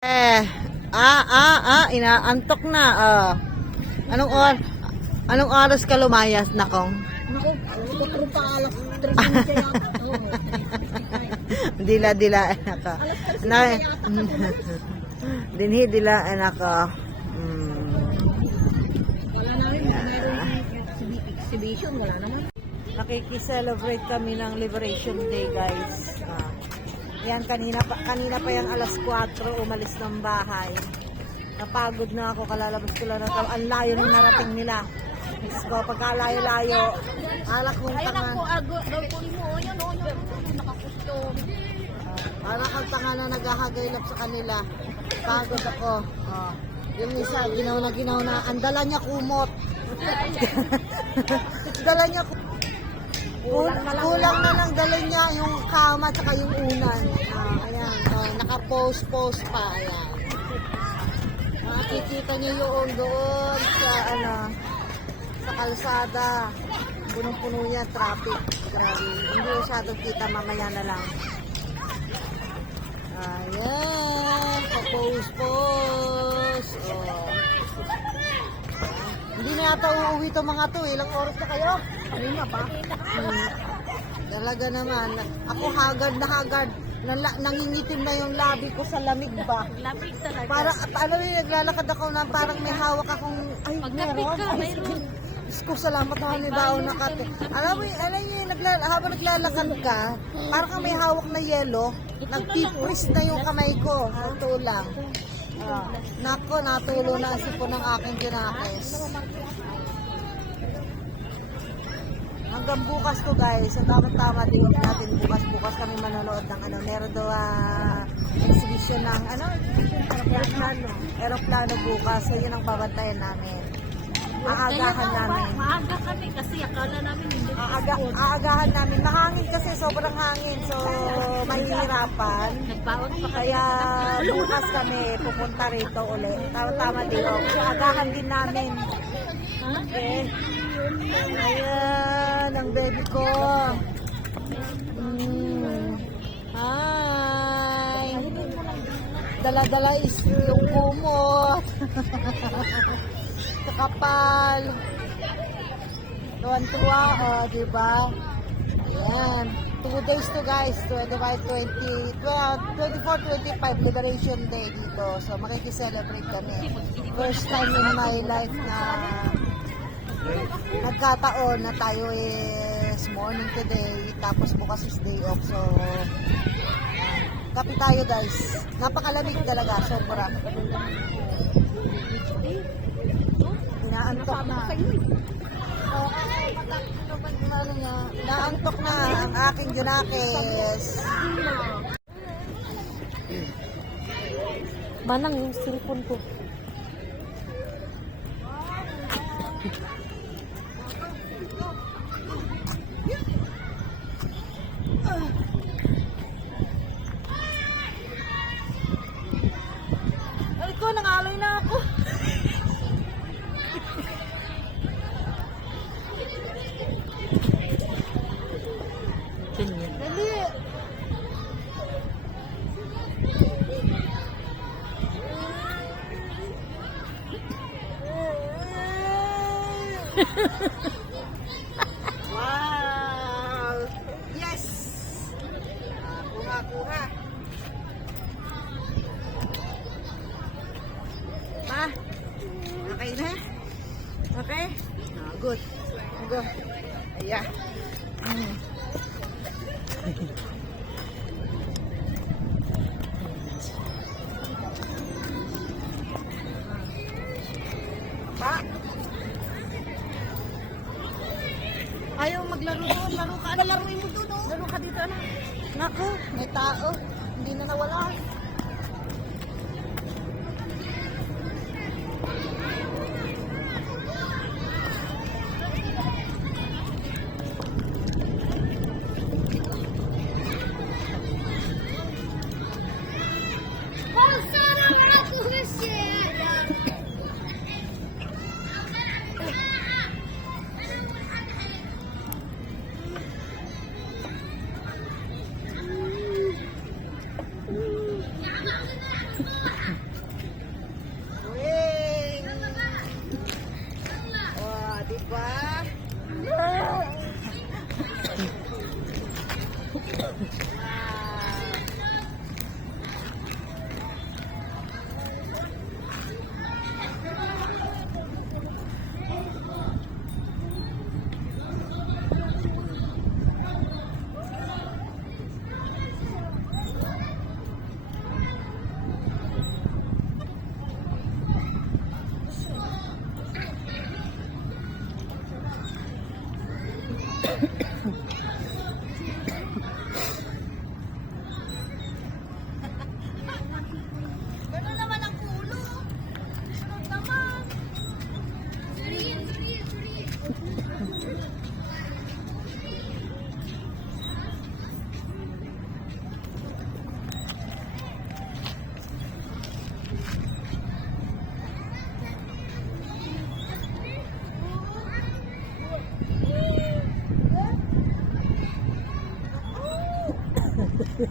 Eh, ah, ah, ah, inaantok na. Ah. Anong or Anong oras ka lumayas, na. Oo. dila, dila, anak ko. Na, dinhi, dila, anak ko. Nakikiselebrate kami ng Liberation Day, guys. Ah. Yan, kanina pa, kanina pa yung alas 4, umalis ng bahay. Napagod na ako, kalalabas ko lang. Ang layo ng narating nila. Diyos ko, pagkalayo-layo, alak kong Ayun tangan. ako, ago, gawin mo. Oh, yun. Nakakustom. Para kang tanga na naghahagaylap sa kanila. Pagod ako. Oh. Yung isa, ginaw na ginaw na. Ang dala niya kumot. dala niya kumot. Kulang na lang, kulang na lang dala niya yung kama at yung unan. Ah, ayan. Oh, naka-post-post pa. Ayan. Makikita niyo yung doon sa ano sa kalsada. Punong-puno yan, traffic. Grabe. Hindi masyadong kita mamaya na lang. Ayan, pa-post-post. Oh. Hindi na yata uuwi to mga to. eh. Ilang oras na kayo? Kanina pa. Hmm. Talaga naman. Ako hagard na hagard. Nala, nangingitim na yung labi ko sa lamig ba? Lamig talaga. Para, alam mo yung naglalakad ako na parang may hawak akong, ay, Pagkapit meron. ka, Ay, mayroon. Diyos ko, salamat naman may baon na kate. Alam mo, alam mo yung naglala, habang naglalakad ka, parang may hawak na yelo, nagtipris na yung kamay ko. Ito lang. Ah, nako, natulo na ang sipon ng aking ginakis. Hanggang bukas to guys. Sa tama-tama din natin bukas. Bukas kami manonood ng ano. Meron daw ah, exhibition ng ano? Aeroplano. Aeroplano bukas. So yun ang babantayan namin. Aagahan namin. Maaga kami kasi akala namin hindi Aaga, aagahan namin. Mahangin kasi sobrang hangin. So mahihirapan. Nagbaon pa Kaya bukas kami pupunta rito uli. Tama-tama din. So agahan din namin. Okay. Ayan, ang baby ko. Mm. Hi. Dala-dala is yung kumot. Kakapal. Tuwan-tuwa, oh, di ba? Ayan. Two days to guys, 25, 20, 12, 24, 25 Liberation Day dito. So makikiselebrate kami. First time in my life na nagkataon na tayo is morning today tapos bukas is day off so kapi tayo guys napakalamig talaga sobra inaantok na. ano niya, naantok na. Ang aking junakis manang yung cellphone ko wow! Yes! Ah, Kuha, kuha. Ma, okay na? Okay? Ah, good. Good. Ayan. Mm. Pa? Ayaw maglaro doon. Laro ka. Ano laruin mo doon? Oh? Laro ka dito. Ano? Naku, may tao. Hindi na nawala.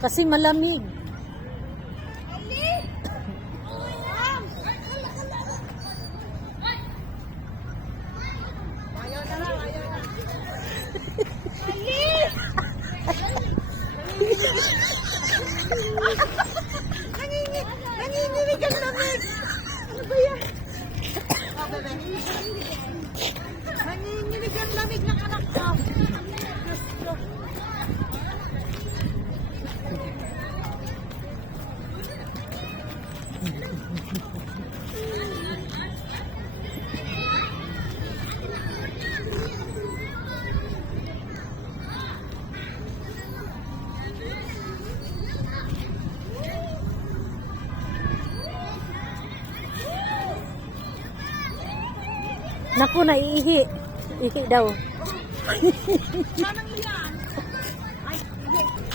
Kasi malamig. Naku, naiihi. Ihi daw.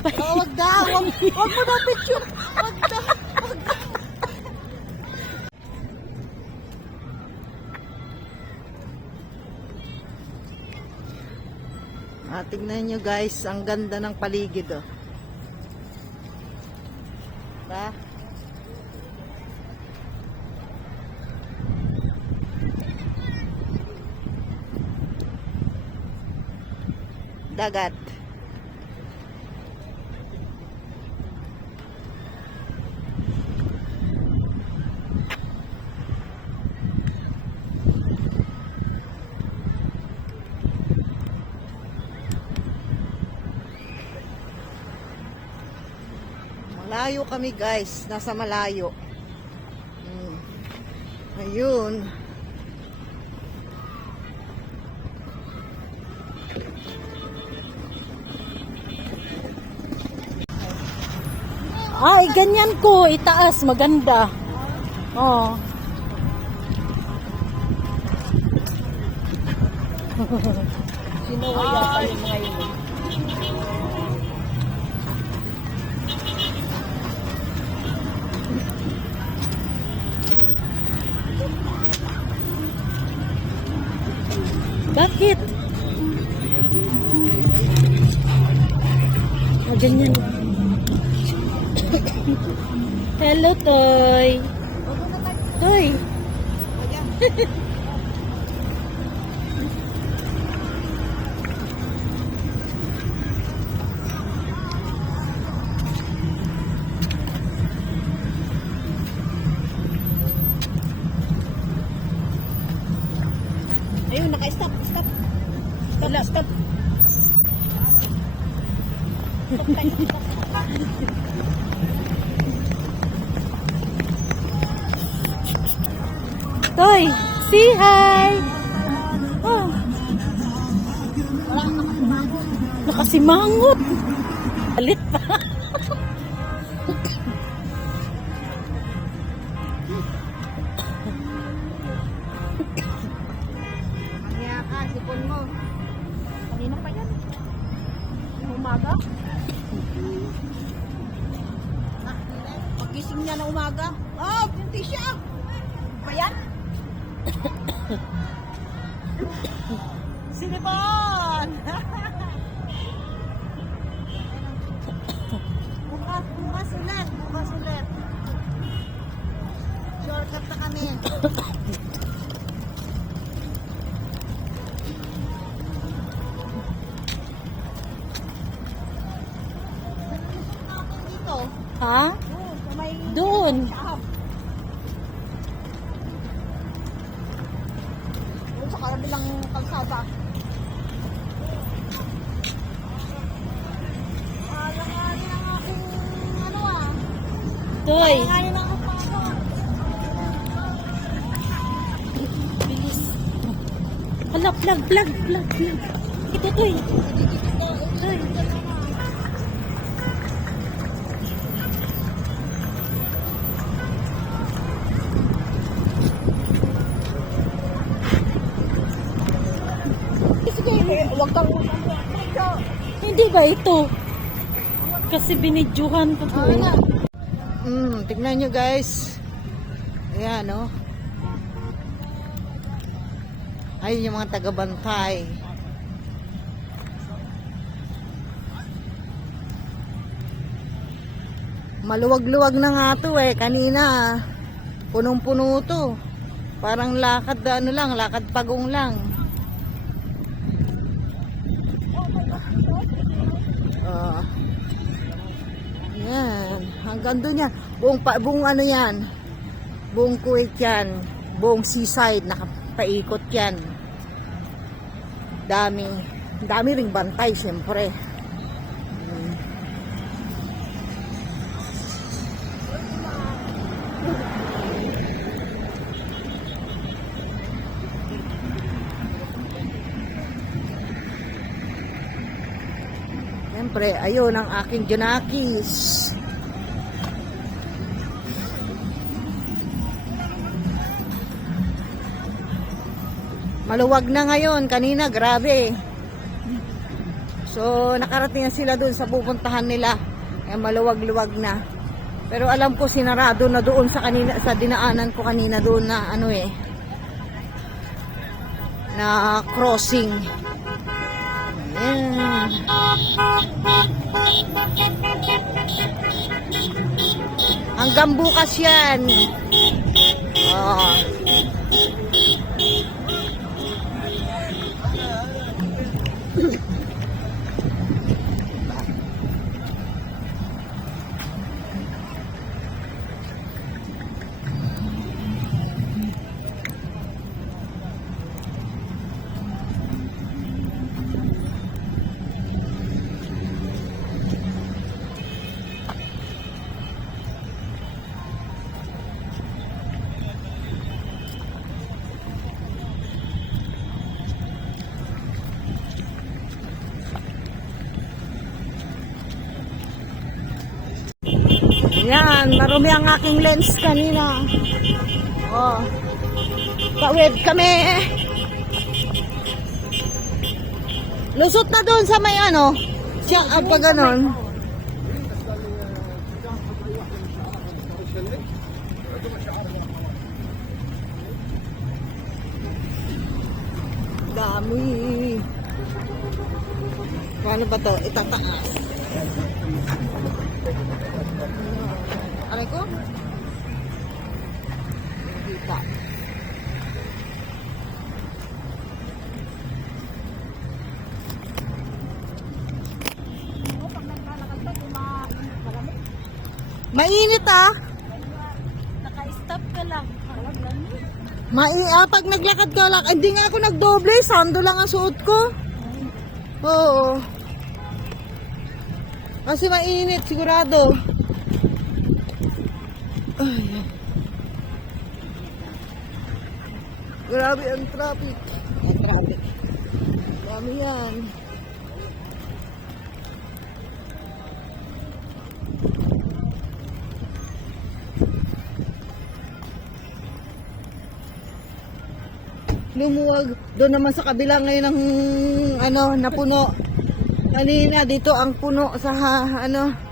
Oh, wag daw. Wag, wag mo na picture. Wag daw. Wag daw. Ah, tingnan nyo guys, ang ganda ng paligid oh. Ba? Dagat. Malayo kami guys, nasa malayo. Mm. Ayun. Ay, ganyan ko. Itaas. Maganda. Oh. Sinuwaya pa yung ngayon. Bakit? Ah, ganyan. Hello, Toy. Toy. Ayun, naka-stop, stop. Stop, stop. Toy, say hi. Oh. Nakasimangot. Alit pa. Ha? Doon. Doon sa karabilang kalsada. Alanganin ang aking ano ah. Toy. Alanganin ang aking pasok. Wala, plag, plag, plag, plag. Ito to eh. Ay. Huwag kang... Hindi ba ito? Kasi binidyuhan ko to. Ah, mm, tignan nyo guys. Ayan, oh. Ayun yung mga taga-bantay. Maluwag-luwag na nga to eh. Kanina, punong-puno to. Parang lakad, ano lang, lakad pagong lang. Ah. Yan. Hanggang doon yan. Buong, buong ano yan. Buong Kuwait yan. Buong seaside. Nakapaikot yan. Dami. Dami ring bantay, siyempre. Hmm. Siyempre, ayun ang aking Junakis. Maluwag na ngayon. Kanina, grabe. So, nakarating na sila doon sa pupuntahan nila. Eh, maluwag-luwag na. Pero alam ko sinarado na doon sa kanina sa dinaanan ko kanina doon na ano eh na crossing. Ayan. Hanggang bukas yan. Oh. Yan, marumi ang aking lens kanina. Oh. Kaweb kami. Lusot na doon sa may ano. Siya, ah, pag ganon. Dami. Paano ba to? Itataas. Mainit ah. Naka-stop ka lang. Mai ah, pag naglakad ka lang, hindi nga ako nagdoble, sando lang ang suot ko. Oo. Kasi mainit, sigurado. Ay. Grabe ang traffic. Ang traffic. Dami yan. Lumuwag. Doon naman sa kabila ngayon ng ano napuno. Kanina dito ang puno sa ano